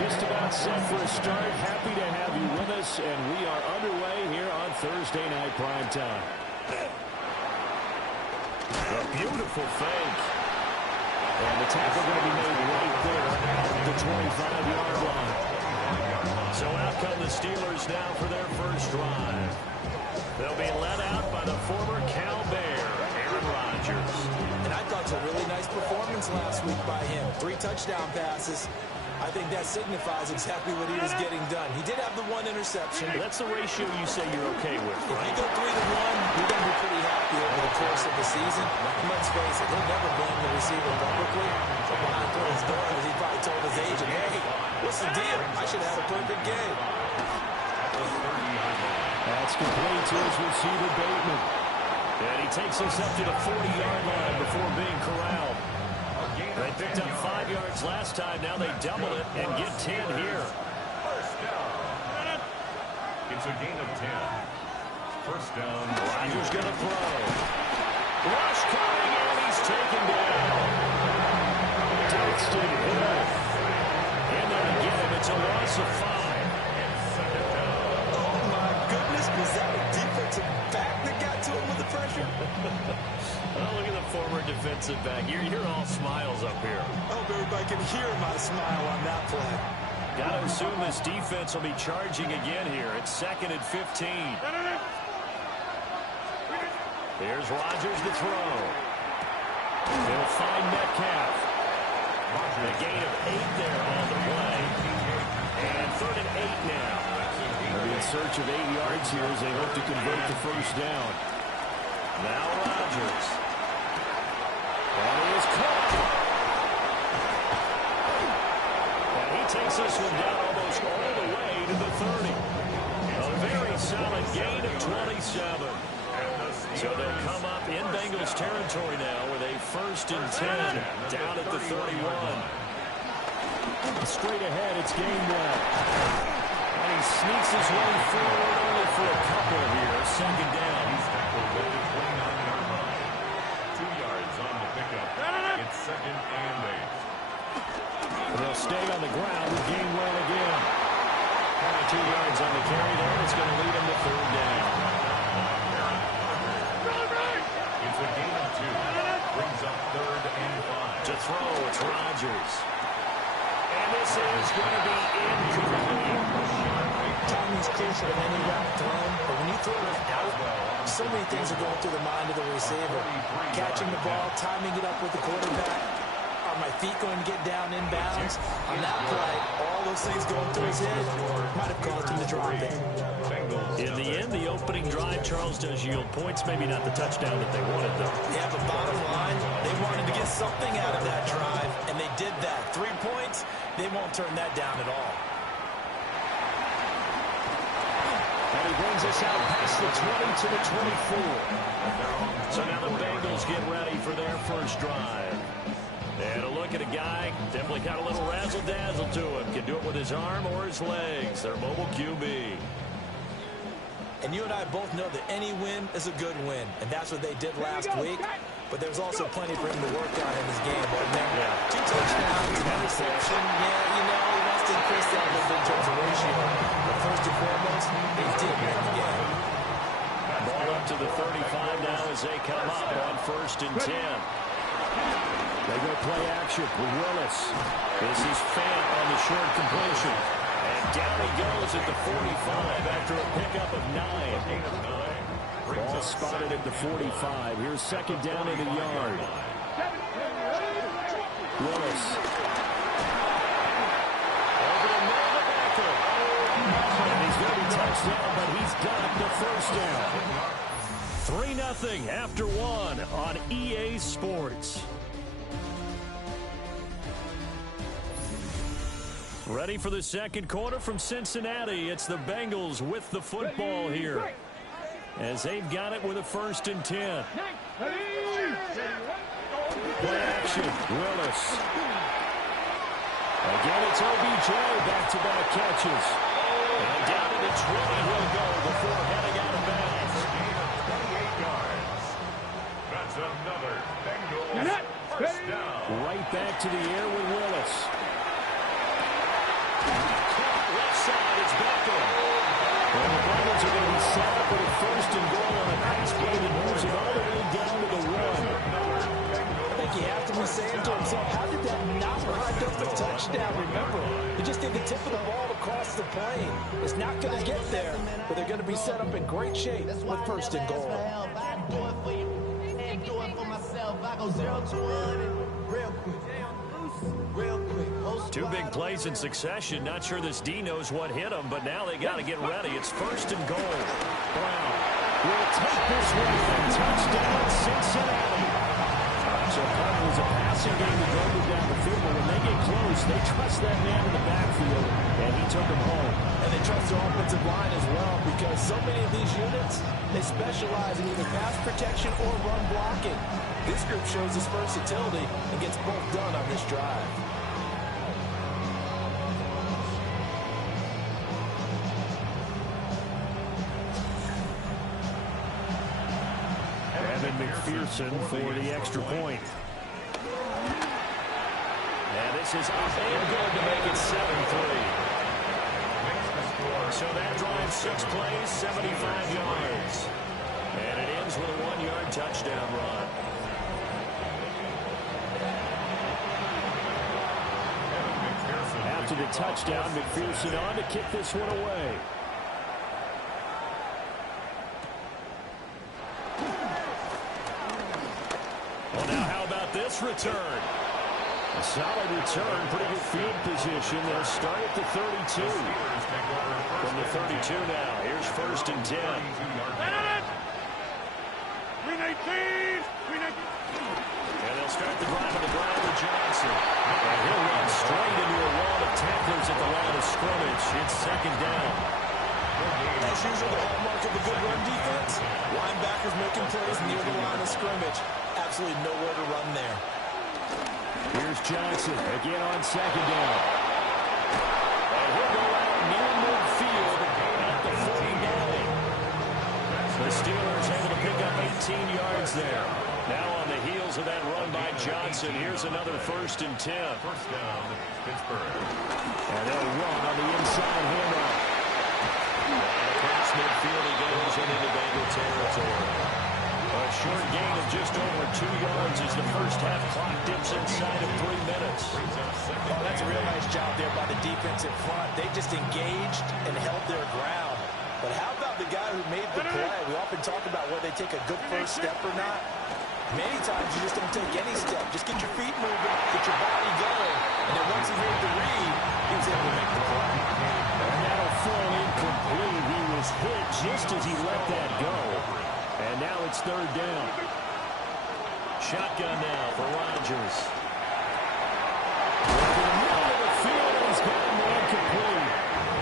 just about set for a start. Happy to have you with us, and we are underway here on Thursday Night Primetime. A beautiful fake. And the tackle going to be made right there at the 25-yard line. So out come the Steelers now for their first drive. They'll be led out by the former Cal Bear, Aaron Rodgers. And I thought it was a really nice performance last week by him. 3 touchdown passes. I think that signifies exactly what he was getting done. He did have the 1 interception. That's the ratio you say you're okay with, right? If you go 3 to 1, you're going to be pretty happy over the course of the season. Let's face it, he'll never blame the receiver publicly. But behind closed doors, he probably told his agent, hey, what's the deal? I should have a perfect game. That's complete to his receiver, Bateman. And he takes us up to the 40-yard line before being corralled. They picked up 5 yards last time. Now they double it and get 10 here. First down. It's a gain of 10. First down. Rodgers going to throw. Rush coming, and he's taken down. Dunston Hill. And they'll get him. It's a loss of 5. Oh, my goodness. Was that a defensive back that got to him with the pressure? Oh, look at the former defensive back. You're all smiles up here. I hope everybody can hear my smile on that play. Got to assume this defense will be charging again here. It's 2nd and 15. Here's Rodgers to throw. He'll find Metcalf. A gain of 8 there on the play. And 3rd and 8 now. They'll be in search of 8 yards here as they hope to convert the first down. Now Rodgers. And he is caught. And he takes this one down almost all the way to the 30. A very solid gain of 27. So they'll come up in Bengals territory now with a 1st and 10 down at the 31. Straight ahead, it's game 1. And he sneaks his way forward only for a couple here. 2nd down. 2 yards on the pickup. It's 2nd and 8. They'll stay on the ground with gain 1 again. 2 yards on the carry there. It's going to lead him to 3rd down. It's a gain of 2. Brings up 3rd and 5. To throw, it's Rodgers. And this is going to be incomplete. Timing's crucial in any route thrown, but when you throw it out, so many things are going through the mind of the receiver. Catching the ball, timing it up with the quarterback. Are my feet going to get down in bounds? On that play, all those things going through his head might have caused him to drop it. In the end, the opening drive, Charles, does yield points. Maybe not the touchdown that they wanted, though. Yeah, but bottom line, they wanted to get something out of that drive, and they did that. 3 points, they won't turn that down at all. And he brings us out past the 20 to the 24. So now the Bengals get ready for their first drive. And a look at a guy, definitely got a little razzle-dazzle to him. Can do it with his arm or his legs. Their mobile QB. And you and I both know that any win is a good win, and that's what they did last week. But there's also plenty for him to work on in this game, wasn't there? Yeah. 2 touchdowns, an interception. Yeah, you know, he wants to increase that a little bit in terms of ratio. But first and foremost, they did win the game. Ball up to the 35 now as they come up on 1st and 10. They go play action with Willis. This is Fant on the short completion. And down he goes at the 45 after a pickup of 9. Ball spotted at the 45. Here's 2nd down in the yard. Willis. Over the middle of Beckham. And he's going to be touched down, but he's got the first down. 3-0 after 1 on EA Sports. Ready for the second quarter from Cincinnati. It's the Bengals with the football here, as they've got it with a 1st and 10. Play action, Willis. Again, it's OBJ, back-to-back catches. And down to the 20 he'll go before heading out of bounds. 28 yards. That's another Bengals first down. Right back to the air with Willis. has to be saying to himself, how did that not wind up a touchdown? Remember, he just did the tip of the ball across the plane. It's not going to get there, but they're going to be set up in great shape with first and goal. Two big plays in succession. Not sure this D knows what hit him, but now they got to get ready. It's first and goal. Brown will take this one. Touchdown, Cincinnati. So part of it was a passing game to drove them down the field, but when they get close, they trust that man in the backfield, and he took them home. And they trust their offensive line as well, because so many of these units, they specialize in either pass protection or run blocking. This group shows its versatility and gets both done on this drive. Evan McPherson for the extra point. And this is up and good to make it 7-3. So that drive 6 plays, 75 yards. And it ends with a 1-yard touchdown run. After the touchdown, McPherson on to kick this one away. Well, now how about this return? A solid return, pretty good field position. They'll start at the 32. From the 32 now, here's first and 10. And they'll start the drive on the ground with Johnson. And he'll run straight into a wall of tacklers at the line of scrimmage. It's second down. As usual, the hallmark of a good run defense, linebackers making plays near the line of scrimmage. Absolutely nowhere to run there. Here's Johnson again on second down. And he'll go out near midfield at the 49. The Steelers able to pick up 18 yards there. Now on the heels of that run by Johnson, here's another first and 10. First down, Pittsburgh. And they'll run on the inside handoff. Across midfield he goes and into Bengal territory. A short gain of just over 2 yards as the first half clock dips inside of 3 minutes. Oh, that's a real nice job there by the defensive front. They just engaged and held their ground. But how about the guy who made the play? We often talk about whether they take a good first step or not. Many times you just don't take any step. Just get your feet moving, get your body going. And then once he made the read, he was able to make the play. And that'll fall incomplete. He was hit just as he let that go. And now it's third down. Shotgun now for Rodgers. Over the middle of the field, he's got him incomplete.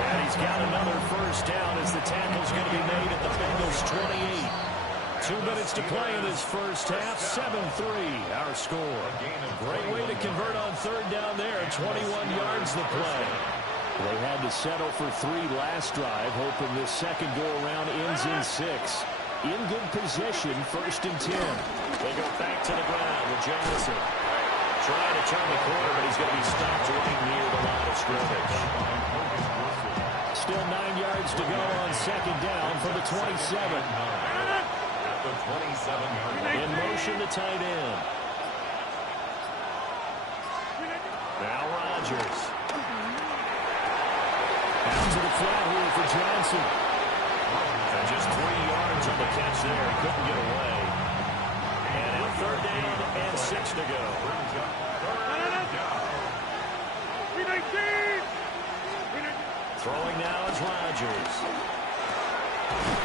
And he's got another first down as the tackle's going to be made at the Bengals 28. 2 minutes to play in this first half. 7-3 our score. Great way to convert on third down there. 21 yards the play. They had to settle for 3 last drive, hoping this second go-around ends in 6. In good position, first and 10. They go back to the ground with Johnson. Trying to turn the corner, but he's going to be stopped right near the line of scrimmage. Still 9 yards to go on second down for the 27. At the 27-yard line. In motion to tight end. Now Rodgers. Out to the flat here for Johnson. And just 3 yards on the catch there. He couldn't get away. And now third down and 6 to go. Throwing now is Rodgers.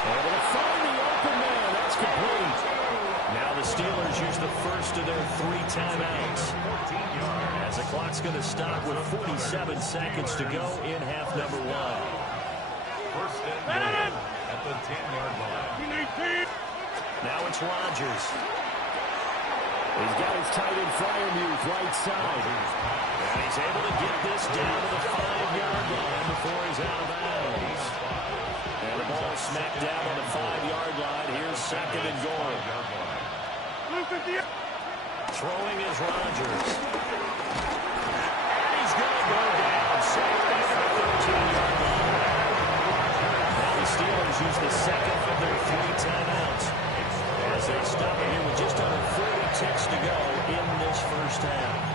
Able to find the open man. That's complete. Now the Steelers use the first of their 3 timeouts. As the clock's going to stop with 47 seconds to go in half number 1. First and goal at the 10-yard line. Now it's Rodgers. He's got his tight end Freiermuth right side. And he's able to get this down to the 5-yard line before he's out of bounds. And the ball smacked down on the 5-yard line. Here's second and goal. Throwing is Rodgers. And he's going to go down. Saved at the 13-yard line. Now the Steelers use the second of their 3 timeouts. As as they stop it here with just under 40 ticks to go in this first half.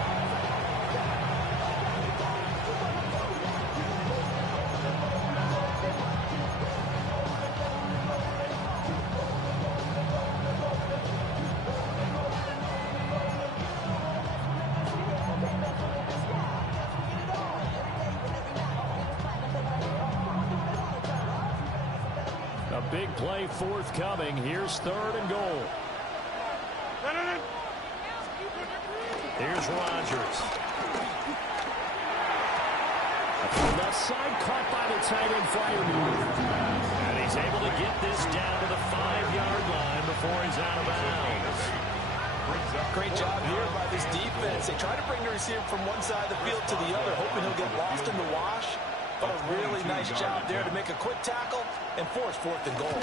A big play forthcoming. Here's 3rd and goal. Here's Rodgers. From the left side, caught by the tight end Freiermuth. And he's able to get this down to the 5-yard line before he's out of bounds. Great job here by this defense. They try to bring the receiver from one side of the field to the other, hoping he'll get lost in the wash. But a really nice job there to make a quick tackle and force 4th and goal.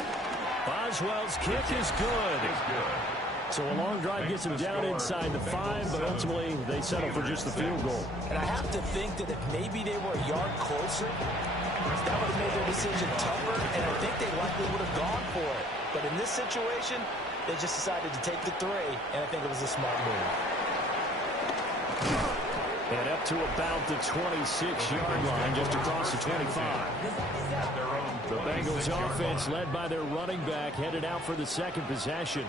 Boswell's kick is good. So a long drive gets him down inside the 5, but ultimately they settle for just the field goal. And I have to think that if maybe they were a yard closer, that would have made their decision tougher, and I think they likely would have gone for it. But in this situation, they just decided to take the 3, and I think it was a smart move. And up to about the 26-yard line, just across the 25. The Bengals offense, led by their running back, headed out for the second possession.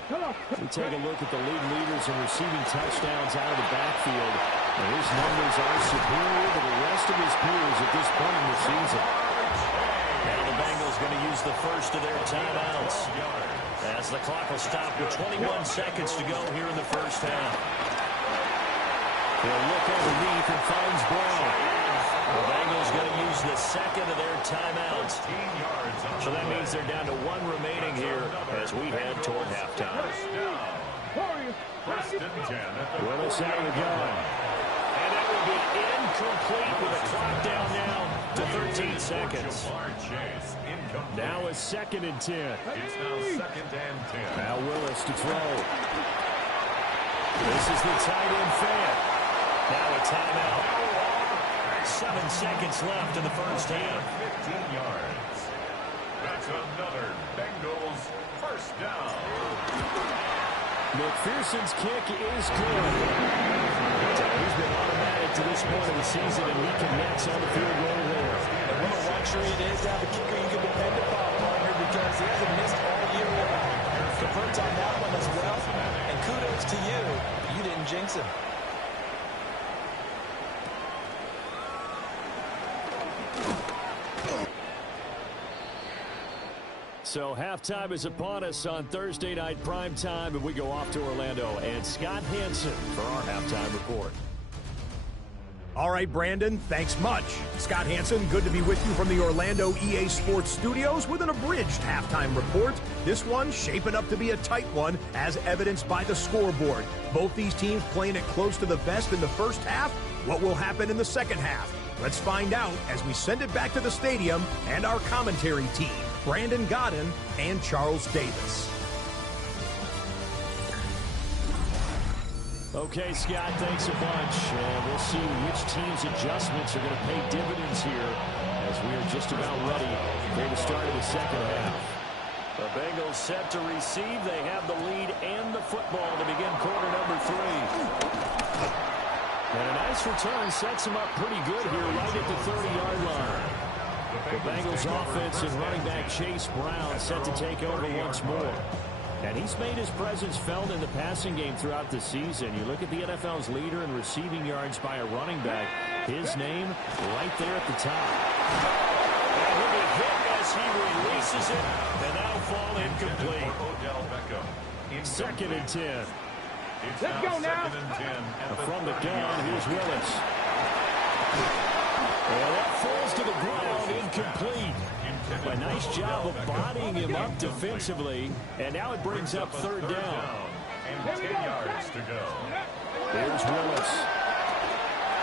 We take a look at the league leaders in receiving touchdowns out of the backfield. And his numbers are superior to the rest of his peers at this point in the season. Now the Bengals going to use the first of their timeouts, as the clock will stop with 21 seconds to go here in the first half. He'll look underneath and finds Brown. The Bengals going to use the second of their timeouts. So that means they're down to 1 remaining here as we head toward halftime. Willis out of the gun. And that will be incomplete with a clock down now to 13 seconds. Now a 2nd and 10. It's now 2nd and 10. Now Willis to throw. This is the tight end fan. Now a timeout. 7 seconds left in the first half. 15 yards. That's another Bengals first down. McPherson's kick is good. He's been automatic to this point of the season, and he connects on the field goal there. And what a luxury it is to have a kicker you can depend upon, partner, because he hasn't missed all year long. Converts on that one as well, and kudos to you. You didn't jinx him. So halftime is upon us on Thursday night primetime, and we go off to Orlando. And Scott Hanson for our halftime report. All right, Brandon, thanks much. Scott Hanson, good to be with you from the Orlando EA Sports Studios with an abridged halftime report. This one shaping up to be a tight one, as evidenced by the scoreboard. Both these teams playing it close to the vest in the first half. What will happen in the second half? Let's find out as we send it back to the stadium and our commentary team, Brandon Godden and Charles Davis. Okay, Scott, thanks a bunch. And we'll see which team's adjustments are going to pay dividends here as we are just about ready for the start of the second half. The Bengals set to receive. They have the lead and the football to begin quarter number 3. And a nice return sets them up pretty good here right at the 30-yard line. The Bengals offense and running back Chase Brown set to take over once more. And he's made his presence felt in the passing game throughout the season. You look at the NFL's leader in receiving yards by a running back. His name right there at the top. And he'll be hit as he releases it, and that'll fall incomplete. 2nd and 10. Let's go now. From the gun, here's Willis. Well, that falls to the ground, incomplete. A nice job of bodying him up defensively, and now it brings up 3rd down. And 10 yards to go. Here's Willis.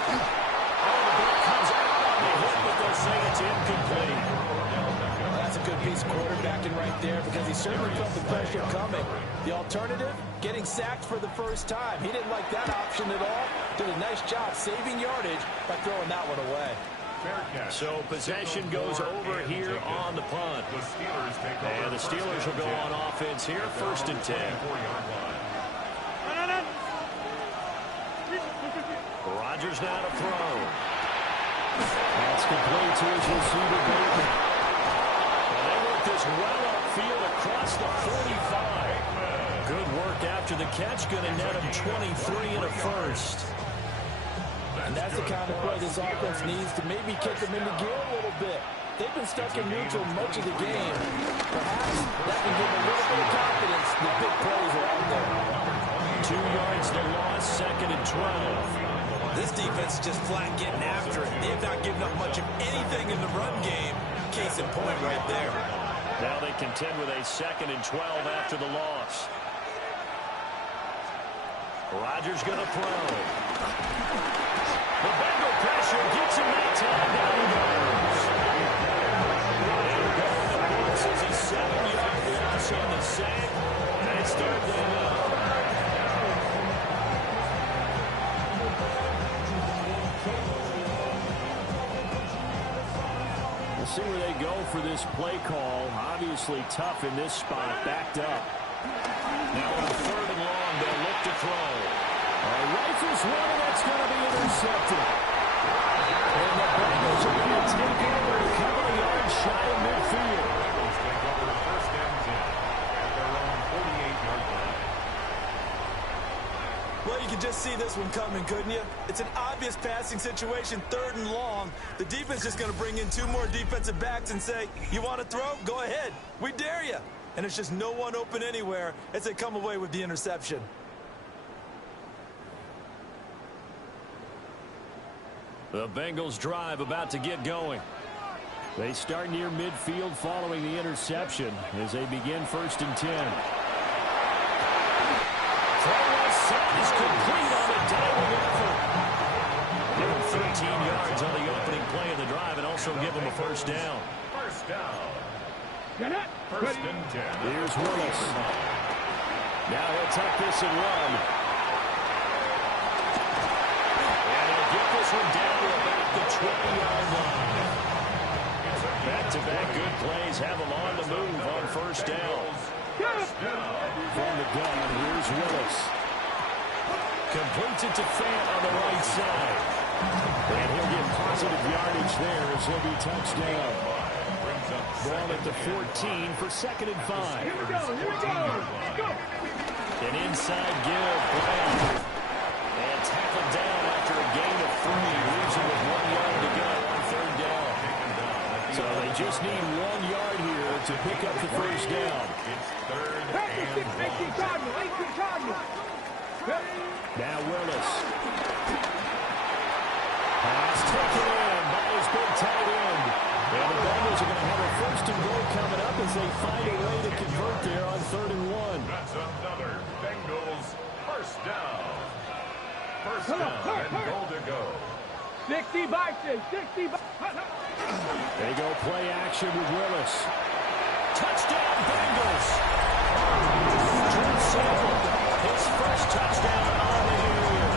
Oh, the ball comes out on the hit, but they'll say it's incomplete. That's a good piece of quarterbacking right there, because he certainly felt the pressure coming. The alternative, getting sacked for the first time. He didn't like that option at all. Did a nice job saving yardage by throwing that one away. So possession goes over here on the punt. And the Steelers will go on offense here, 1st and 10. Rodgers now to throw. That's complete to his receiver, Bateman. And they work this well upfield across the 45. Good work after the catch. Going to net him 23 and a first. And that's the kind of play this offense needs to maybe kick them into gear a little bit. They've been stuck in neutral much of the game. Perhaps that can give them a little bit of confidence. The big plays are out there. 2 yards to loss, 2nd and 12. This defense is just flat getting after it. They've not given up much of anything in the run game. Case in point right there. Now they contend with a 2nd and 12 after the loss. Rodgers going to throw. The Bengal pressure gets him that time. Down he goes. This is a 7-yard loss on the sack. And it's 3rd down. We'll see where they go for this play call. Obviously tough in this spot, backed up. Now on 3rd and long, they'll look to throw. Rifles one, and that's going to be intercepted. And the Bengals are going to take over a couple of yards shy of midfield. Take over 1st and 10 at their own 48-yard line. Well, you can just see this one coming, couldn't you? It's an obvious passing situation, 3rd and long. The defense is going to bring in 2 more defensive backs and say, you want to throw? Go ahead. We dare you. And it's just no one open anywhere as they come away with the interception. The Bengals drive about to get going. They start near midfield following the interception as they begin 1st and 10. Throw left side is complete on the diving effort. Give him 13 yards on the opening play of the drive and also give him a 1st down. 1st down. 1st and 10. Here's Willis. Now he'll tuck this and run. And he'll get this one down to about the 20-yard line. Back-to-back good plays have him on the move on 1st down. From the gun, here's Willis. Completes it to Fant on the right side. And he'll get positive yardage there as he'll be touchdown. Ball at the 14 for 2nd and 5. Here we go. Let's go. An inside give. Brown. And tackled down after a gain of 3. Leaves him with 1 yard to go on 3rd down. So they just need 1 yard here to pick up the 1st down. It's 3rd and 1. Now Willis. Pass taken in by his big tight end. And the Bengals are going to have a 1st and goal coming up as they find a way to convert there on 3rd and 1. That's another Bengals 1st down. 1st down and goal to go. 60 boxes. They go play action with Willis. Touchdown Bengals. Drew Sample, his 1st touchdown on the year.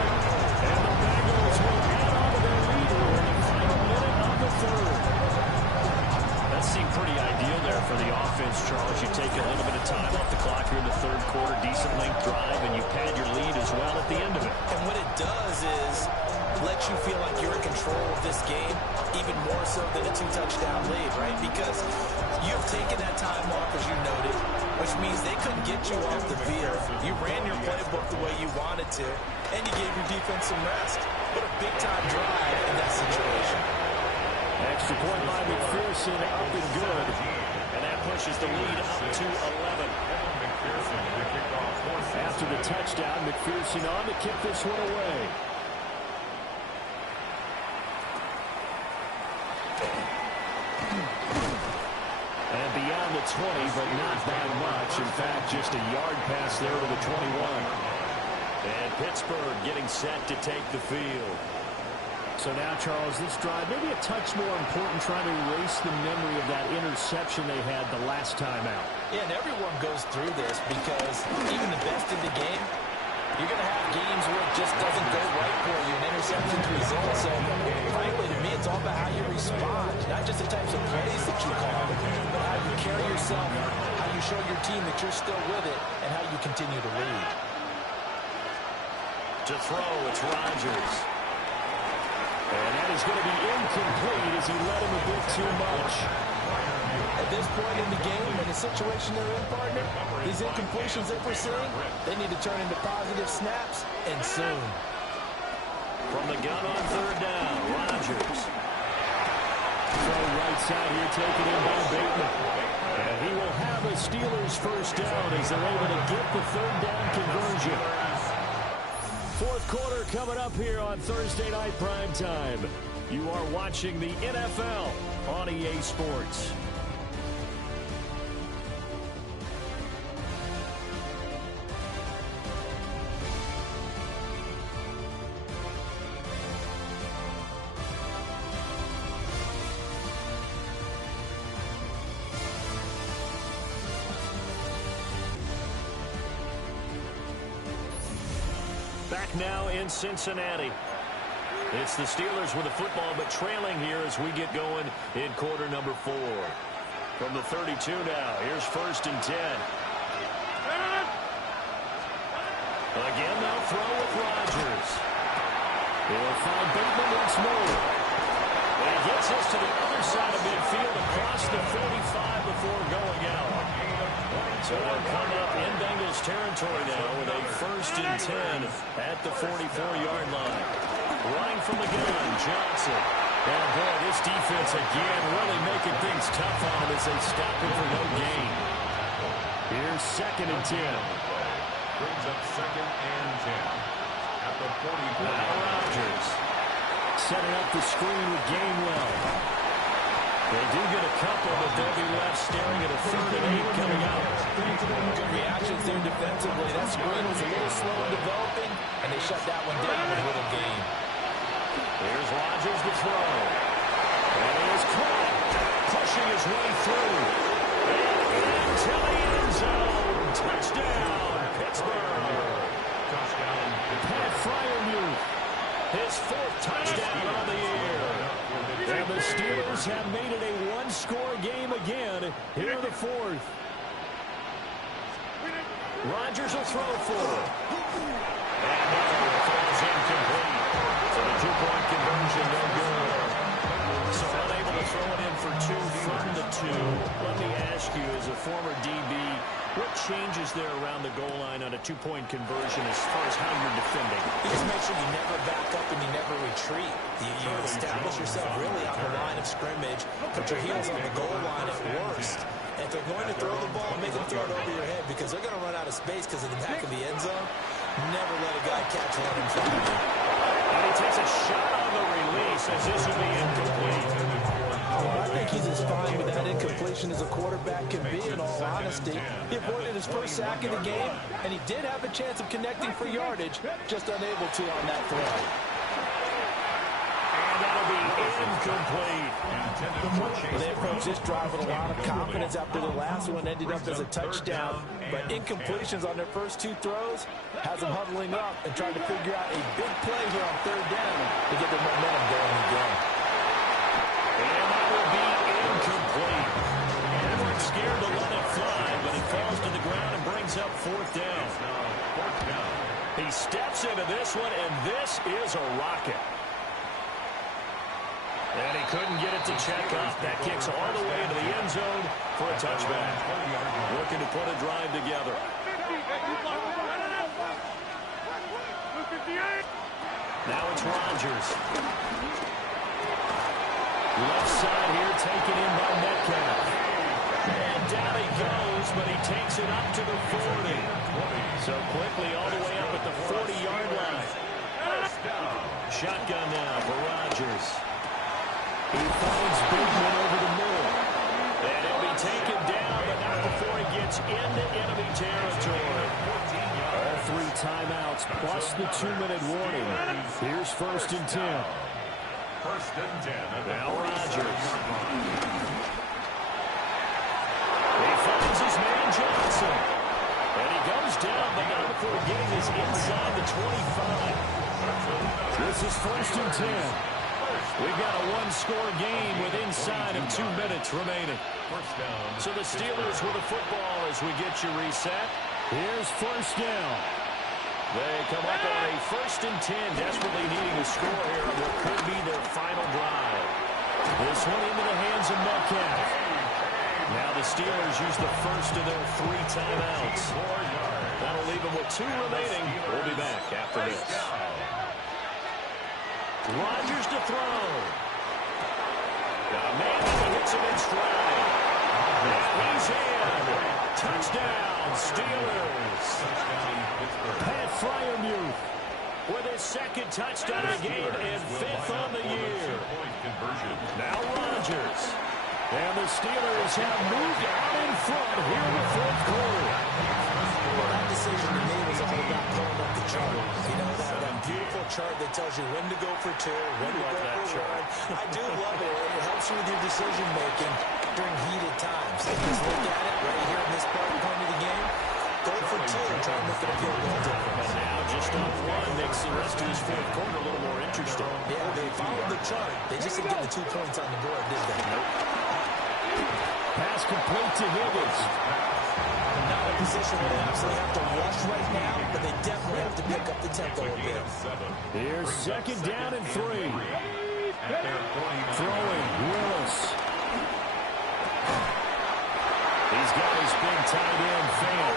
And the Bengals will add on to their lead here in the final minute of the 3rd. That seemed pretty ideal there for the offense, Charles. You take a little bit of time off the clock here in the 3rd quarter, decent length drive, and you pad your lead as well at the end of it. And what it does is let you feel like you're in control of this game, even more so than a 2-touchdown lead, right? Because you've taken that time off, as you noted, which means they couldn't get you off the field. You ran your playbook the way you wanted to, and you gave your defense some rest. What a big-time drive in that situation. Extra point by McPherson, up and good. And that pushes the lead up to 11. After the touchdown, McPherson on to kick this one away. And beyond the 20, but not by much. In fact, just a yard pass there to the 21. And Pittsburgh getting set to take the field. So now, Charles, this drive maybe a touch more important, trying to erase the memory of that interception they had the last time out. Yeah, and everyone goes through this because even the best in the game, you're going to have games where it just doesn't go right for you, and interceptions result. So, frankly, to me, it's all about how you just the types of plays that you call, but how you carry yourself, how you show your team that you're still with it, and how you continue to lead. To throw, it's Rodgers. And that is going to be incomplete as he led him a bit too much. At this point in the game, in the situation they're in, partner, these incompletions that we're seeing, they need to turn into positive snaps, and soon. From the gun on third down, Rodgers. Throw right side here, taken in by Bateman. And he will have a Steelers first down as they're able to get the third down conversion. Fourth quarter coming up here on Thursday Night Primetime. You are watching the NFL on EA Sports. Back now in Cincinnati. It's the Steelers with the football, but trailing here as we get going in quarter number 4. From the 32 now, here's first and 10. Again, they'll throw with Rodgers. He'll find Bateman once more. And he gets us to the other side of midfield across the 45 before going out. So they'll come up in Bengals territory now with a first and 10 at the 44-yard line. Running from the gun, Johnson. And boy, this defense again really making things tough on him as they stop him for no gain. Here's second and 10. Brings up second and 10 at the 44. Now Rodgers setting up the screen with Gainwell. They do get a couple, but they'll be left staring at a third and 8 coming out. Good reactions there defensively. That screen was a little slow in developing, and they shut that one down with a little gain. Here's Rodgers to throw. And he is caught, pushing his way through. And into the end zone. Touchdown, Pittsburgh. Touchdown. Pat Freiermuth, his 4th touchdown on the year. And the Steelers have made it a one-score game again here in the 4th. Rodgers will throw for it. And the throw is incomplete. So the 2-point conversion, no good. So unable to throw it in for 2 from the 2. Let me ask you, as a former DB, what changes there around the goal line on a 2-point conversion as far as how you're defending? You just make sure you never back up and you never retreat. You establish yourself really on the line of scrimmage, put your heels on the goal line at worst. And if they're going to throw the ball, make them throw it over your head because they're going to run out of space because of the back of the end zone. Never let a guy catch one in front of you. And he takes a shot on the release as this will be incomplete. I think he's as fine with that incompletion as a quarterback can be, in all honesty. He avoided his first sack of the game, and he did have a chance of connecting for yardage, just unable to on that throw. And that'll be incomplete. They approached this drive with a lot of confidence after the last one ended up as a touchdown. But incompletions on their first 2 throws has them huddling up and trying to figure out a big play here on third down to get their momentum going again. And that will be incomplete. Everyone's scared to let it fly, but it falls to the ground and brings up 4th down. He steps into this one, and this is a rocket. And he couldn't get it to check up. That kicks all the way into the end zone for a touchback. Looking to put a drive together. Now it's Rodgers. Left side here taken in by Metcalf. And down he goes, but he takes it up to the 40. So quickly all the way up at the 40-yard line. Shotgun now for Rodgers. He finds Bateman over the middle. And he'll be taken down, but not before he gets into enemy territory. All 3 timeouts plus the 2-minute warning. Here's first and 10. First and 10. Now Rodgers. He finds his man Johnson. And he goes down, but not before getting his inside the 25. This is first and 10. We've got a one-score game with inside of 2 minutes remaining. First down. So the Steelers with the football as we get you reset. Here's first down. They come up on a 1st and 10, desperately needing a score here on what could be their final drive. This one into the hands of Metcalf. Now the Steelers use the first of their 3 timeouts. That'll leave them with 2 remaining. We'll be back after this. Rodgers to throw. Got a man that hits him in stride. And he's in. Touchdown, Steelers. Pat Freiermuth with his 2nd touchdown of the game and 5th on the year. Now Rodgers. And the Steelers have moved out in front here in the 4th quarter. Well, that decision to me was all about pulling up the chart. You know, that beautiful chart that tells you when to go for 2, when to go for 1. I do love it. It helps you with your decision-making during heated times. And just look at it right here in this point of the game. Go for 2 and try and make it a field goal difference. And now just on 1 makes the rest of this 4th quarter a little more interesting. Yeah, they followed the chart. They just didn't get the 2 points on the board, did they? Nope. Pass complete to Higgins. Not a position where they absolutely have to rush right now, but they definitely have to pick up the tempo a bit. Here's 2nd down and 3. Throwing, Willis. He's got his big tight end, Fant.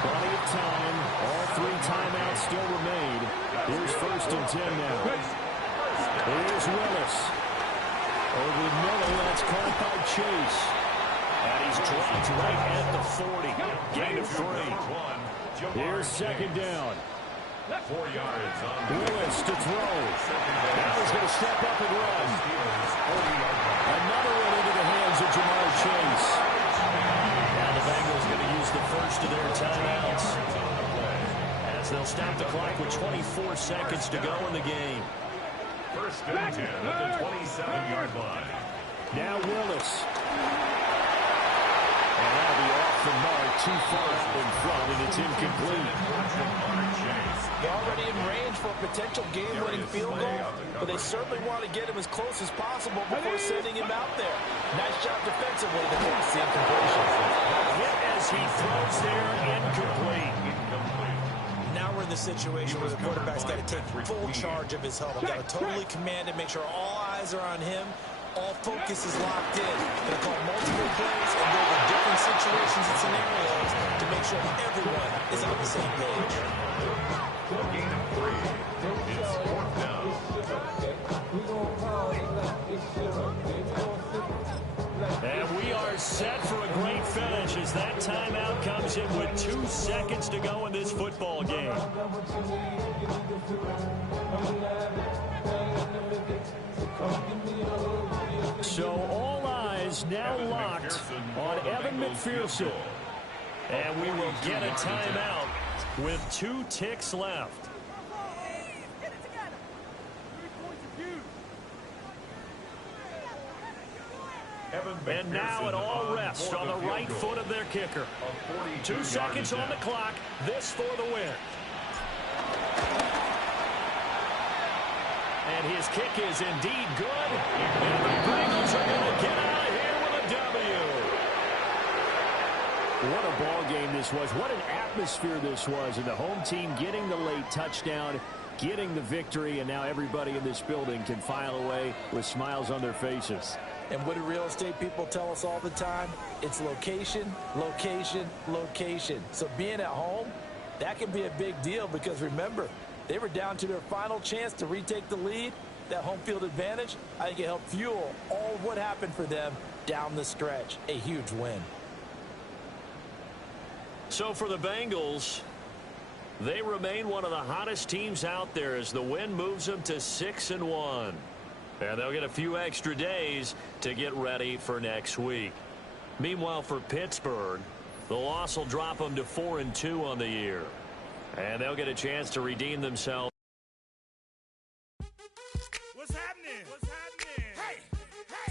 Plenty of time. All 3 timeouts still remain. Here's 1st and 10 now. Here's Willis. Over the middle, that's caught by Chase. And he's dropped right at the 40. Gain of 3. Here's 2nd down. 4 yards on Willis to throw. Now he's going to step up and run. Another one into the hands of Jamar Chase. Now the Bengals going to use the first of their timeouts, as they'll stop the clock with 24 seconds to go in the game. 1st and 10 at the 27-yard line. Now Willis. And that'll be off the mark, too far out in front, and it's incomplete. They're already in range for a potential game-winning field goal, but they certainly want to get him as close as possible before sending him out there. Nice job defensively to force the incompletion. Hit as he throws there, incomplete. Now we're in the situation where the quarterback's got to take full charge of his huddle. Got to totally command it, make sure all eyes are on him. All focus is locked in. Going to call multiple plays and go to different situations and scenarios to make sure everyone is on the same page. Gain of 3. It's 4th down. And we are set for a great finish as that timeout comes in with 2 seconds to go in this football game. So all eyes now locked on Evan McPherson. And we will get a timeout with 2 ticks left. And now it all rests on the right foot of their kicker. 2 seconds on the clock. This for the win. And his kick is indeed good. And the Bengals are going to get out of here with a W. What a ball game this was. What an atmosphere this was. And the home team getting the late touchdown, getting the victory, and now everybody in this building can file away with smiles on their faces. And what do real estate people tell us all the time? It's location, location, location. So being at home, that can be a big deal because remember, they were down to their final chance to retake the lead. That home field advantage, I think it helped fuel all of what happened for them down the stretch. A huge win. So for the Bengals, they remain one of the hottest teams out there as the win moves them to 6-1. And they'll get a few extra days to get ready for next week. Meanwhile, for Pittsburgh, the loss will drop them to 4-2 on the year. And they'll get a chance to redeem themselves.